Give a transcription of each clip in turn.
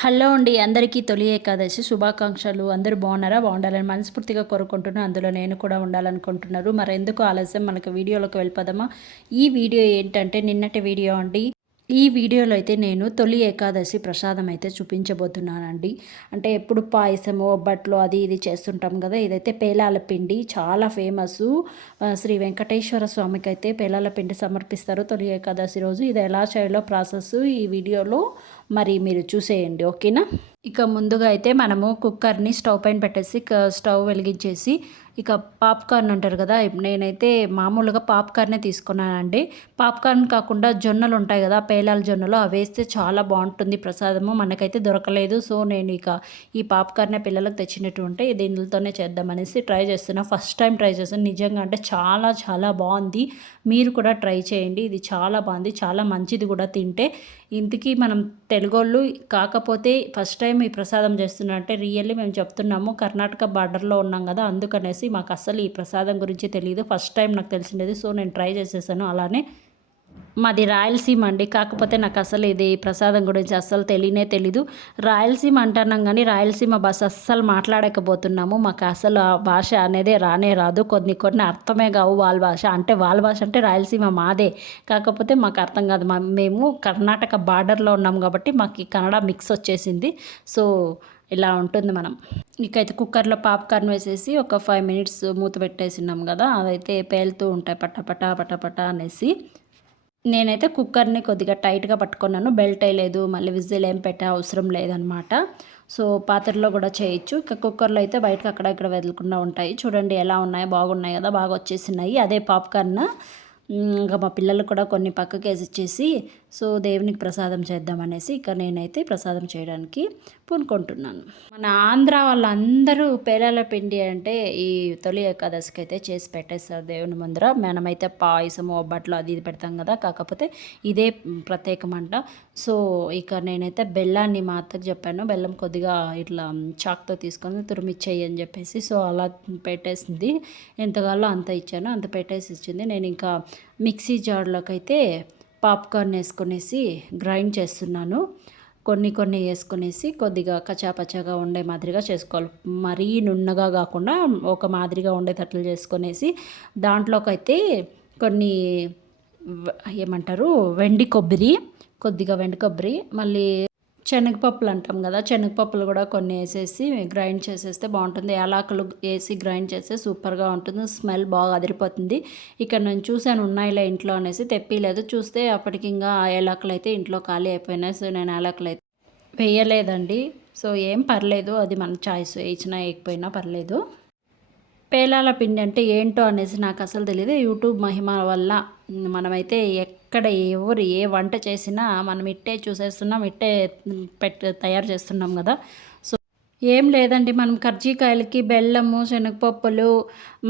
Hello అండి అందరికీ తొలి ఏకాదశి శుభాకాంక్షలు. అందరూ బాగున్నారా? బాగుండాలని మనస్ఫూర్తిగా కోరుకుంటున్నాను అందులో నేను కూడా ఉండాలనుకుంటున్నారు. మరి ఎందుకు ఆలస్యం? మనకు వీడియోలోకి వెళ్ళిపోదామా? ఈ వీడియో ఏంటంటే నిన్నటి వీడియో అండి. ఈ వీడియోలో అయితే నేను తొలి ఏకాదశి ప్రసాదం అయితే చూపించబోతున్నానండి. అంటే ఎప్పుడు పాయసము ఒబ్బట్లు అది ఇది చేస్తుంటాం కదా ఇదైతే పేలాల పిండి. చాలా ఫేమస్. శ్రీ వెంకటేశ్వర స్వామికి అయితే పేలాల పిండి సమర్పిస్తారు తొలి ఏకాదశి రోజు. ఇది ఎలా చేయాలో ప్రాసెస్ ఈ వీడియోలో మరి మీరు చూసేయండి ఓకేనా? ఇక ముందుగా అయితే మనము కుక్కర్ని స్టవ్ పైన పెట్టేసి స్టవ్ వెలిగించేసి ఇక పాప్కార్న్ అంటారు కదా నేనైతే మామూలుగా పాప్కార్నే తీసుకున్నానండి. పాప్కార్న్ కాకుండా జొన్నలు ఉంటాయి కదా పేలాల జొన్నలు అవి వేస్తే చాలా బాగుంటుంది ప్రసాదము మనకైతే దొరకలేదు. సో నేను ఇక ఈ పాప్కార్నే పిల్లలకు తెచ్చినట్టు ఉంటే దీనితోనే చేద్దామనేసి ట్రై చేస్తున్నా. ఫస్ట్ టైం ట్రై చేస్తాను నిజంగా అంటే చాలా చాలా బాగుంది. మీరు కూడా ట్రై చేయండి. ఇది చాలా బాగుంది. చాలా మంచిది కూడా తింటే. ఇంతకీ మనం తెలుగోళ్ళు కాకపోతే ఫస్ట్ టైం ఈ ప్రసాదం చేస్తున్నా అంటే రియల్లీ మేము చెప్తున్నాము కర్ణాటక బార్డర్లో ఉన్నాం కదా అందుకనేసి మాకు అస్సలు ఈ ప్రసాదం గురించి తెలియదు ఫస్ట్ టైం నాకు తెలిసినది సో నేను ట్రై చేసేసాను అలానే. మాది రాయలసీమ అండి. కాకపోతే నాకు అసలు ఇది ప్రసాదం గురించి అస్సలు తెలియనే తెలీదు. రాయలసీమ అంటున్నాం కానీ రాయలసీమ భాష అస్సలు మాట్లాడకపోతున్నాము. మాకు అసలు ఆ భాష అనేది రానే రాదు. కొన్ని కొన్ని అర్థమే కావు వాళ్ళ భాష. అంటే వాళ్ళ భాష అంటే రాయలసీమ మాదే. కాకపోతే మాకు అర్థం కాదు. మేము కర్ణాటక బార్డర్లో ఉన్నాం కాబట్టి మాకు కన్నడ మిక్స్ వచ్చేసింది. సో ఇలా ఉంటుంది మనం. ఇకైతే కుక్కర్లో పాప్కార్న్ వేసేసి ఒక ఫైవ్ మినిట్స్ మూత పెట్టేసినాం కదా. అదైతే పేలుతూ ఉంటాయి. పట్ట పట్ట పట్ట అనేసి. నేనైతే కుక్కర్ని కొద్దిగా టైట్గా పట్టుకున్నాను. బెల్ట్ వేయలేదు మళ్ళీ విజిల్ ఏం పెట్టే అవసరం లేదనమాట. సో పాత్రలో కూడా చేయొచ్చు. ఇక కుక్కర్లో అయితే బయటకు అక్కడ ఇక్కడ వెదలకుండా ఉంటాయి. చూడండి ఎలా ఉన్నాయో బాగున్నాయి కదా బాగా వచ్చేసినాయి. అదే పాప్కార్న్. ఇంకా మా పిల్లలు కూడా కొన్ని పక్కకి వేసిచ్చేసి సో దేవునికి ప్రసాదం చేద్దామనేసి ఇక నేనైతే ప్రసాదం చేయడానికి పూనుకుంటున్నాను. మన ఆంధ్ర వాళ్ళందరూ పేలాల పిండి అంటే ఈ తొలి ఏకాదశికి అయితే చేసి పెట్టేస్తారు దేవుని ముందర. మనమైతే పాయసం ఒబ్బట్లు అది ఇది పెడతాం కదా కాకపోతే ఇదే ప్రత్యేకమంట. సో ఇక నేనైతే బెల్లాన్ని మా అత్తకు చెప్పాను. బెల్లం కొద్దిగా ఇట్లా చాక్తో తీసుకొని తురిమిచ్చేయి అని చెప్పేసి సో అలా పెట్టేసింది. ఎంతగాలో అంత ఇచ్చాను. అంత పెట్టేసి ఇచ్చింది. నేను ఇంకా మిక్సీ జార్లోకి అయితే పాప్కార్న్ వేసుకునేసి గ్రైండ్ చేస్తున్నాను. కొన్ని కొన్ని వేసుకునేసి కొద్దిగా కచాపచాగా ఉండే మాదిరిగా చేసుకోవాలి. మరీ నున్నగా కాకుండా ఒక మాదిరిగా ఉండేటట్లు చేసుకునేసి దాంట్లోకైతే కొన్ని ఏమంటారు? వెండి కొబ్బరి కొద్దిగా వెండి కొబ్బరి మళ్ళీ శనగపప్పులు అంటాం కదా శనగపప్పులు కూడా కొన్ని వేసేసి గ్రైండ్ చేసేస్తే బాగుంటుంది. ఏలాకలు వేసి గ్రైండ్ చేస్తే సూపర్గా ఉంటుంది. స్మెల్ బాగా అదిరిపోతుంది. ఇక్కడ నేను చూశాను ఉన్నాయిలే ఇంట్లో అనేసి తెప్పిలేదు. చూస్తే అప్పటికి ఇంకా ఏలాకలు అయితే ఇంట్లో ఖాళీ అయిపోయినాయి. సో నేను ఏలాకలు అయితే వేయలేదండి. సో ఏం పర్లేదు. అది మన చాయిస్. వేయించినా వేయకపోయినా పర్లేదు. పేలాల పిండి అంటే ఏంటో అనేసి నాకు అసలు తెలియదు యూట్యూబ్ మహిమ వల్ల మనమైతే ఎక్కడ ఎవరు ఏ వంట చేసినా మనం ఇట్టే చూసేస్తున్నాం ఇట్టే పెట్ తయారు చేస్తున్నాం కదా. సో ఏం లేదండి. మనం కర్జీకాయలకి బెల్లము శనగపప్పులు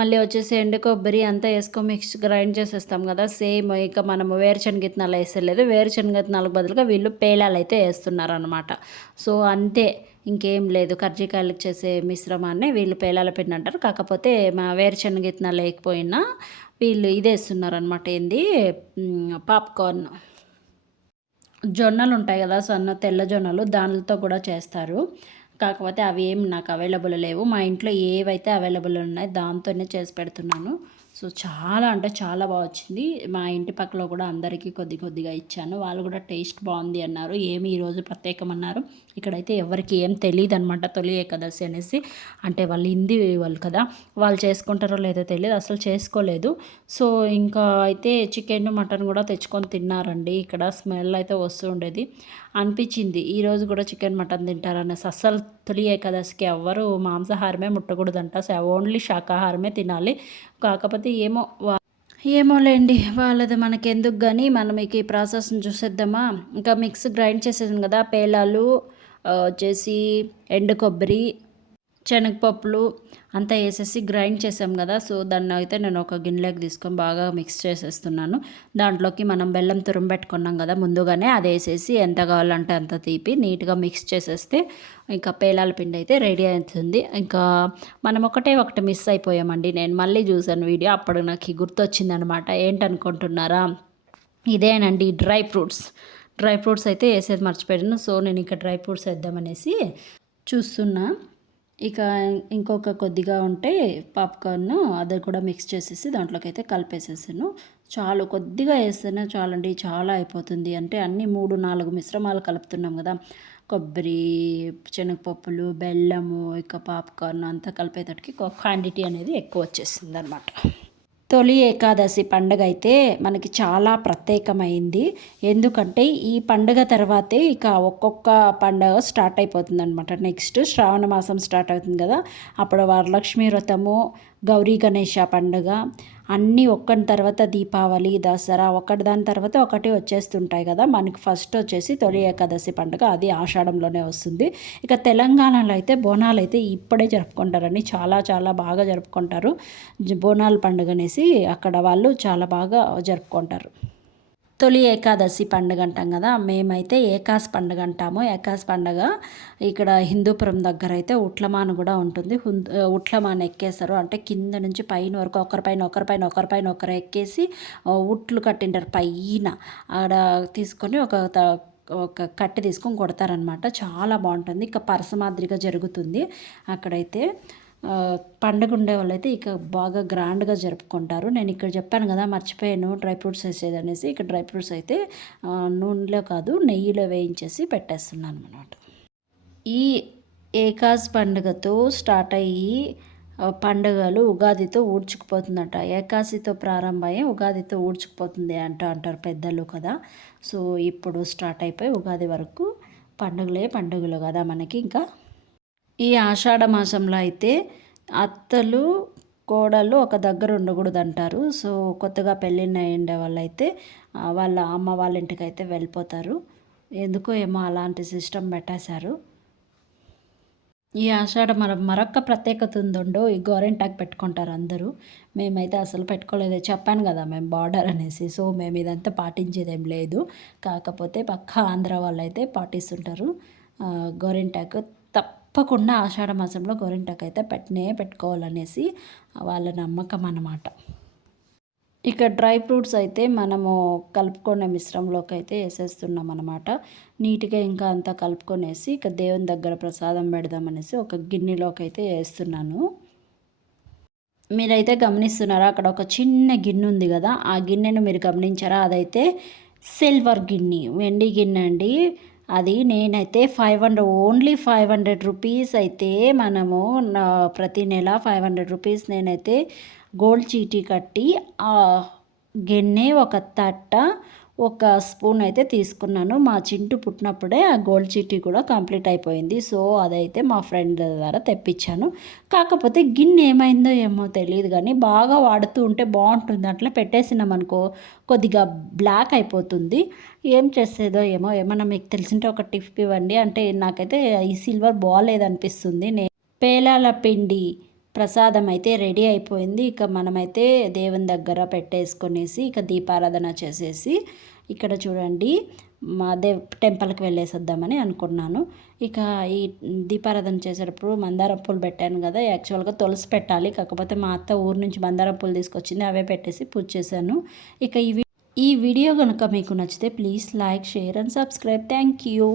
మళ్ళీ వచ్చేసి ఎండు కొబ్బరి అంతా వేసుకో మిక్స్ గ్రైండ్ చేసేస్తాం కదా. సేమ్ ఇక మనము వేరుశనగ ఇత్తనాలు వేసేలేదు వేరుశనగ ఇత్తనాలకు బదులుగా వీళ్ళు పేలాలు అయితే వేస్తున్నారు అనమాట సో అంతే. ఇంకేం లేదు. కర్జీకాయలకు చేసే మిశ్రమాన్ని వీళ్ళు పేలాల పిండి అంటారు. కాకపోతే మా వేరుశనగ ఇత్తనాలు లేకపోయినా వీళ్ళు ఇదేస్తున్నారనమాట అనమాట ఏంది పాప్కార్న్. జొన్నలు ఉంటాయి కదా సన్న తెల్ల జొన్నలు దానితో కూడా చేస్తారు. కాకపోతే అవి ఏం నాకు అవైలబుల్ లేవు. మా ఇంట్లో ఏవైతే అవైలబుల్ ఉన్నాయి దాంతోనే చేసి పెడుతున్నాను. సో చాలా అంటే చాలా బాగా వచ్చింది. మా ఇంటి పక్కలో కూడా అందరికీ కొద్ది కొద్దిగా ఇచ్చాను. వాళ్ళు కూడా టేస్ట్ బాగుంది అన్నారు. ఏమి ఈరోజు ప్రత్యేకం అన్నారు ఇక్కడైతే ఎవరికి ఏం తెలియదు అనమాట తొలి ఏకాదశి అనేసి. అంటే వాళ్ళు హిందీ వాళ్ళు కదా. వాళ్ళు చేసుకుంటారో లేదో తెలియదు అసలు చేసుకోలేదు. సో ఇంకా అయితే చికెన్ మటన్ కూడా తెచ్చుకొని తిన్నారండి. ఇక్కడ స్మెల్ అయితే వస్తూ ఉండేది. అనిపించింది. ఈరోజు కూడా చికెన్ మటన్ తింటారనేసి అస్సలు తొలి ఏకాదశికి ఎవ్వరు మాంసాహారమే ముట్టకూడదంట. ఓన్లీ శాకాహారమే తినాలి. కాకపోతే ఏమో ఏమోలేండి వాళ్ళది మనకి ఎందుకు కానీ మనం ఈ ప్రాసెస్ని చూసేద్దామా? ఇంకా మిక్స్ గ్రైండ్ చేసేసాం కదా పేలాలు వచ్చేసి ఎండు కొబ్బరి శనగపప్పులు అంతా వేసేసి గ్రైండ్ చేసాం కదా సో దాన్ని అయితే నేను ఒక గిన్నెలోకి తీసుకొని బాగా మిక్స్ చేసేస్తున్నాను. దాంట్లోకి మనం బెల్లం తురుము పెట్టుకున్నాం కదా ముందుగానే అది వేసేసి ఎంత కావాలంటే అంత తీపి నీట్గా మిక్స్ చేసేస్తే ఇంకా పేలాల పిండి అయితే రెడీ అవుతుంది. ఇంకా మనం ఒకటే ఒకటి మిస్ అయిపోయామండి. నేను మళ్ళీ చూసాను వీడియో అప్పుడు నాకు గుర్తొచ్చిందనమాట. ఏంటనుకుంటున్నారా? ఇదేనండి డ్రై ఫ్రూట్స్. డ్రై ఫ్రూట్స్ అయితే వేసేది మర్చిపోయాను. సో నేను ఇంకా డ్రై ఫ్రూట్స్ వేద్దామనేసి చూస్తున్నా. ఇక ఇంకొక కొద్దిగా ఉంటే పాప్కార్న్ అది కూడా మిక్స్ చేసేసి దాంట్లోకి అయితే కలిపేసేసాను. చాలు కొద్దిగా వేస్తేనే చాలండి చాలా అయిపోతుంది. అంటే అన్ని మూడు నాలుగు మిశ్రమాలు కలుపుతున్నాం కదా. కొబ్బరి శనగపప్పులు బెల్లము ఇక పాప్కార్న్ అంతా కలిపేటట్టుకి క్వాంటిటీ అనేది ఎక్కువ వచ్చేసింది అనమాట తొలి ఏకాదశి పండుగ అయితే మనకి చాలా ప్రత్యేకమైంది. ఎందుకంటే ఈ పండుగ తర్వాతే ఇక ఒక్కొక్క పండుగ స్టార్ట్ అయిపోతుంది అనమాట నెక్స్ట్ శ్రావణ మాసం స్టార్ట్ అవుతుంది కదా. అప్పుడు వరలక్ష్మి వ్రతము గౌరీ గణేష పండుగ అన్నీ ఒక్కటి తర్వాత దీపావళి దసరా ఒకటి దాని తర్వాత ఒకటి వచ్చేస్తుంటాయి కదా. మనకి ఫస్ట్ వచ్చేసి తొలి ఏకాదశి పండుగ. అది ఆషాఢంలోనే వస్తుంది. ఇక తెలంగాణలో అయితే బోనాలు అయితే ఇప్పుడే జరుపుకుంటారని చాలా చాలా బాగా జరుపుకుంటారు. బోనాల పండుగ అనేసి అక్కడ వాళ్ళు చాలా బాగా జరుపుకుంటారు. తొలి ఏకాదశి పండుగ అంటాం కదా మేమైతే ఏకాశ పండుగ అంటాము. ఏకాశ పండుగ ఇక్కడ హిందూపురం దగ్గర అయితే ఉట్లమాన్ కూడా ఉంటుంది. ఉట్లమాన్ ఎక్కేస్తారు అంటే కింద నుంచి పైన వరకు ఒకరిపైన ఒకరిపైన ఒకరిపైన ఒకరు ఎక్కేసి ఉట్లు కట్టింటారు పైన. ఆడ తీసుకొని ఒక ఒక కట్టె తీసుకొని కొడతారనమాట చాలా బాగుంటుంది. ఇక పరస మాదిరిగా జరుగుతుంది అక్కడైతే. పండుగ ఉండే వాళ్ళైతే ఇక బాగా గ్రాండ్గా జరుపుకుంటారు. నేను ఇక్కడ చెప్పాను కదా మర్చిపోయాను. డ్రై ఫ్రూట్స్ వేసేది అనేసి ఇక్కడ డ్రై ఫ్రూట్స్ అయితే నూనెలో కాదు నెయ్యిలో వేయించేసి పెట్టేస్తున్నాను అనమాట ఈ ఏకాస్ పండుగతో స్టార్ట్ అయ్యి పండుగలు ఉగాదితో ఊడ్చుకుపోతుందంట. ఏకాశితో ప్రారంభమయ్యే ఉగాదితో ఊడ్చుకుపోతుంది అంట అంటారు పెద్దలు కదా. సో ఇప్పుడు స్టార్ట్ అయిపోయి ఉగాది వరకు పండుగలే పండుగలు కదా మనకి ఇంకా. ఈ ఆషాఢ మాసంలో అయితే అత్తలు కోడలు ఒక దగ్గర ఉండకూడదు అంటారు సో కొత్తగా పెళ్ళిన ఉండే వాళ్ళైతే వాళ్ళ అమ్మ వాళ్ళ ఇంటికి అయితే వెళ్ళిపోతారు. ఎందుకో ఏమో అలాంటి సిస్టమ్ పెట్టేశారు. ఈ ఆషాఢ మర మరొక ప్రత్యేకత ఉందండో ఈ గోరెంటాక్ పెట్టుకుంటారు అందరూ. మేమైతే అసలు పెట్టుకోలేదు. చెప్పాను కదా మేము బార్డర్ అనేసి. సో మేము ఇదంతా పాటించేది ఏం లేదు. కాకపోతే పక్క ఆంధ్ర వాళ్ళు అయితే పాటిస్తుంటారు గోరెంటాక్ తప్పకుండా ఆషాఢ మాసంలో గోరింటాకు అయితే పెట్టనే పెట్టుకోవాలనేసి వాళ్ళ నమ్మకం అన్నమాట. ఇక డ్రై ఫ్రూట్స్ అయితే మనము కలుపుకునే మిశ్రమంలోకి అయితే వేసేస్తున్నాం అనమాట నీట్గా ఇంకా అంతా కలుపుకొనేసి ఇక దేవుని దగ్గర ప్రసాదం పెడదామనేసి ఒక గిన్నెలోకి అయితే వేస్తున్నాను. మీరైతే గమనిస్తున్నారా? అక్కడ ఒక చిన్న గిన్నె ఉంది కదా ఆ గిన్నెను మీరు గమనించారా? అదైతే సిల్వర్ గిన్నె వెండి గిన్నె అండి. అది నేనైతే five hundred only five hundred rupees అయితే మనము ప్రతి నెల ఫైవ్ హండ్రెడ్ రూపీస్ నేనైతే గోల్డ్ చీటీ కట్టి గిన్నె ఒక తట్ట ఒక స్పూన్ అయితే తీసుకున్నాను. మా చింటు పుట్టినప్పుడే ఆ గోల్డ్ చీటీ కూడా కంప్లీట్ అయిపోయింది. సో అదైతే మా ఫ్రెండ్ ద్వారా తెప్పించాను. కాకపోతే గిన్నె ఏమైందో ఏమో తెలియదు కానీ బాగా వాడుతూ ఉంటే బాగుంటుంది. అట్లా పెట్టేసినాం అనుకో కొద్దిగా బ్లాక్ అయిపోతుంది. ఏం చేసేదో ఏమో ఏమన్నా మీకు తెలిసింటే ఒక టిప్ ఇవ్వండి. అంటే నాకైతే ఈ సిల్వర్ బాగాలేదనిపిస్తుంది నే పేలాల పిండి. ప్రసాదం అయితే రెడీ అయిపోయింది. ఇక మనమైతే దేవుని దగ్గర పెట్టేసుకునేసి ఇక దీపారాధన చేసేసి ఇక్కడ చూడండి మా దేవ్ టెంపుల్కి వెళ్ళేసొద్దామని అనుకున్నాను. ఇక ఈ దీపారాధన చేసేటప్పుడు మందారం పూలు పెట్టాను కదా యాక్చువల్గా తులసి పెట్టాలి. కాకపోతే మా అత్త ఊరు నుంచి మందారం పూలు తీసుకొచ్చింది అవే పెట్టేసి పూజ చేశాను. ఇక ఈ ఈ వీడియో కనుక మీకు నచ్చితే please like share and subscribe. Thank you.